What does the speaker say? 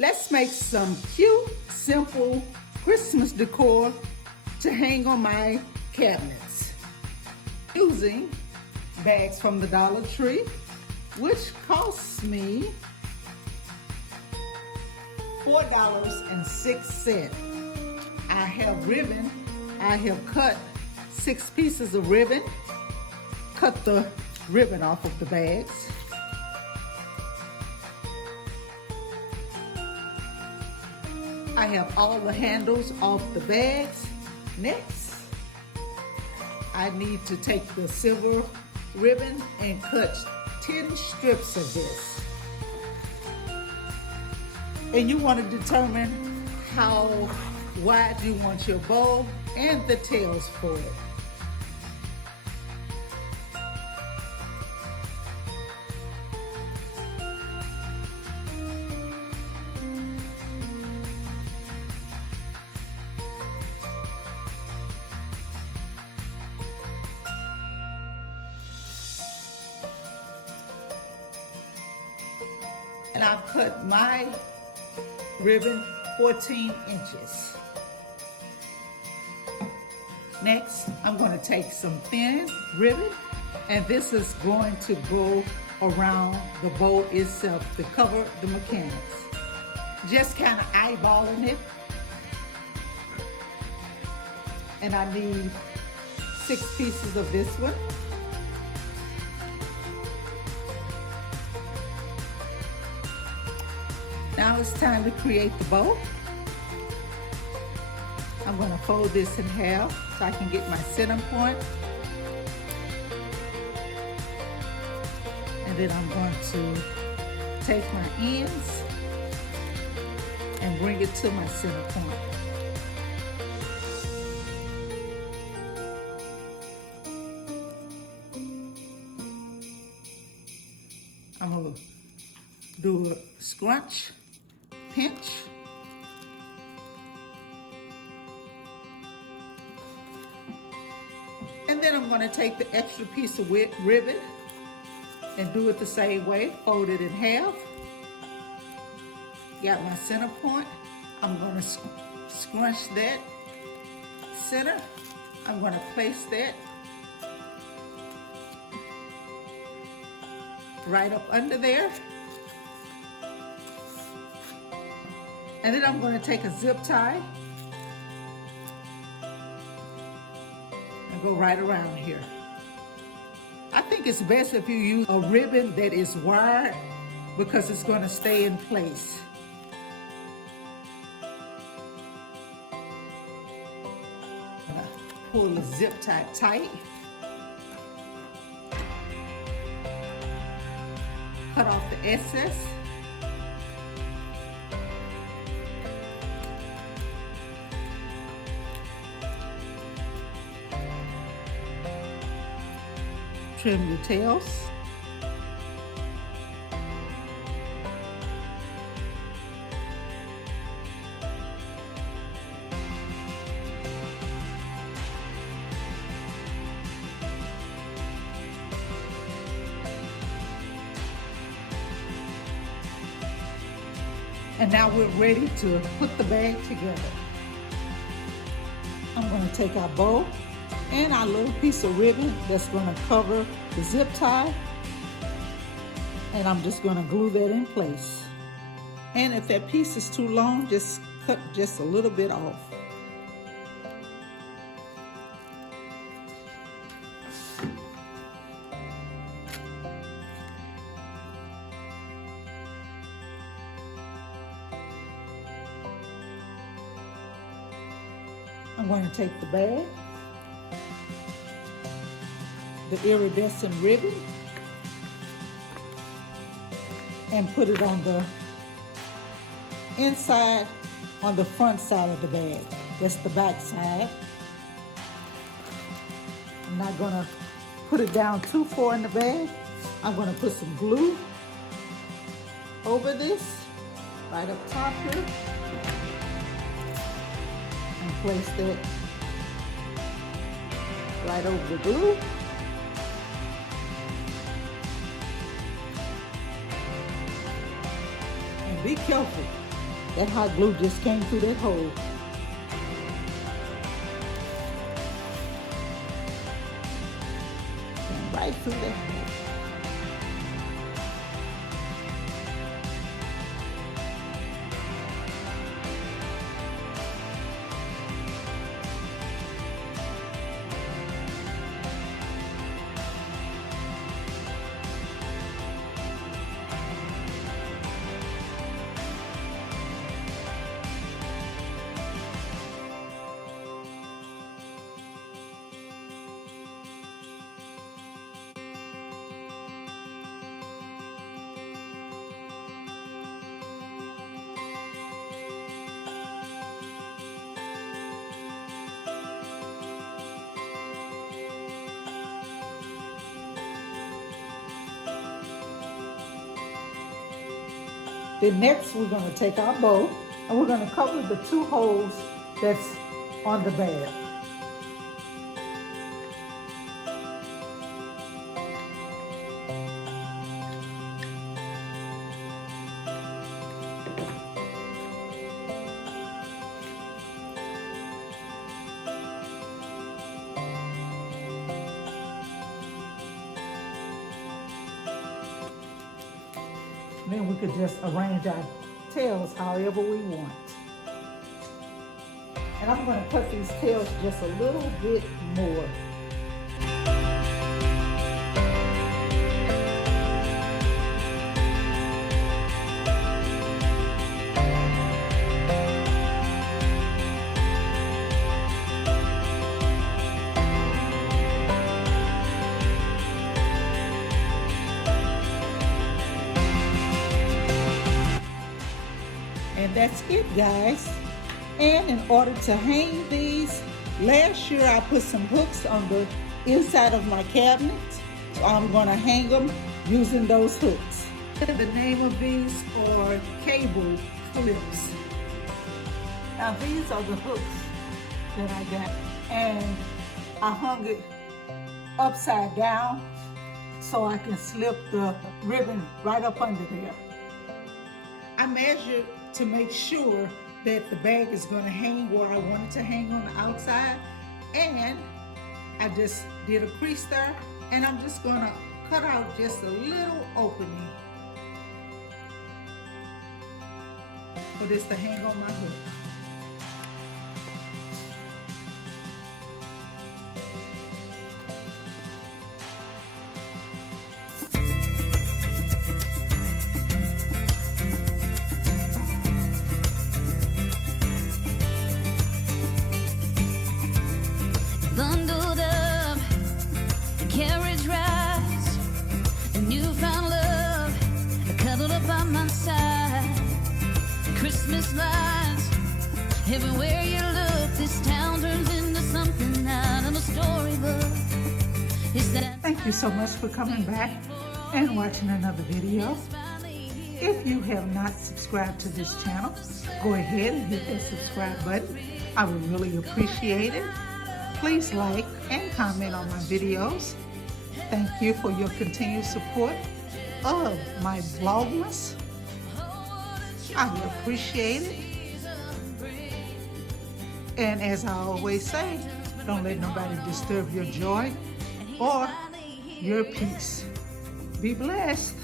Let's make some cute, simple Christmas decor to hang on my cabinets. Using bags from the Dollar Tree, which costs me $4.06. I have ribbon. I have cut 6 pieces of ribbon. Cut the ribbon off of the bags. I have all the handles off the bags. Next, I need to take the silver ribbon and cut 10 strips of this. And you want to determine how wide you want your bow and the tails for it. And I've cut my ribbon 14 inches. Next, I'm going to take some thin ribbon, and this is going to go around the bow itself to cover the mechanics. Just kind of eyeballing it. And I need 6 pieces of this one. Now it's time to create the bow. I'm going to fold this in half so I can get my center point. And then I'm going to take my ends and bring it to my center point. I'm going to do a scrunch, pinch, and then I'm going to take the extra piece of ribbon and do it the same way. Fold it in half. Got my center point. I'm going to scrunch that center. I'm going to place that right up under there. And then I'm going to take a zip tie and go right around here. I think it's best if you use a ribbon that is wide because it's going to stay in place. Pull the zip tie tight. Cut off the excess. Trim your tails. And now we're ready to put the bag together. I'm going to take our bow and our little piece of ribbon that's going to cover the zip tie, and I'm just going to glue that in place. And if that piece is too long, just cut just a little bit off. I'm going to take the bag, the iridescent ribbon, and put it on the inside, on the front side of the bag. That's the back side. I'm not going to put it down too far in the bag. I'm going to put some glue over this, right up top here, and place that right over the glue. And be careful. That hot glue just came through that hole. Came right through that hole. Then next we're going to take our bow and we're going to cover the 2 holes that's on the bag. Then we could just arrange our tails however we want. And I'm going to cut these tails just a little bit more. And that's it, guys. And in order to hang these, last year I put some hooks on the inside of my cabinet. So I'm gonna hang them using those hooks. The name of these are cable clips. Now these are the hooks that I got. And I hung it upside down so I can slip the ribbon right up under there. I measured to make sure that the bag is going to hang where I want it to hang on the outside, and I just did a crease there, and I'm just going to cut out just a little opening for this to hang on my hook. Bundled up, carriage rides, a newfound love, cuddled up by my side. Christmas lights, everywhere you look, this town turns into something out of a storybook. Thank you so much for coming back and watching another video. If you have not subscribed to this channel, go ahead and hit that subscribe button. I would really appreciate it. Please like and comment on my videos. Thank you for your continued support of my Vlogmas. I appreciate it. And as I always say, don't let nobody disturb your joy or your peace. Be blessed.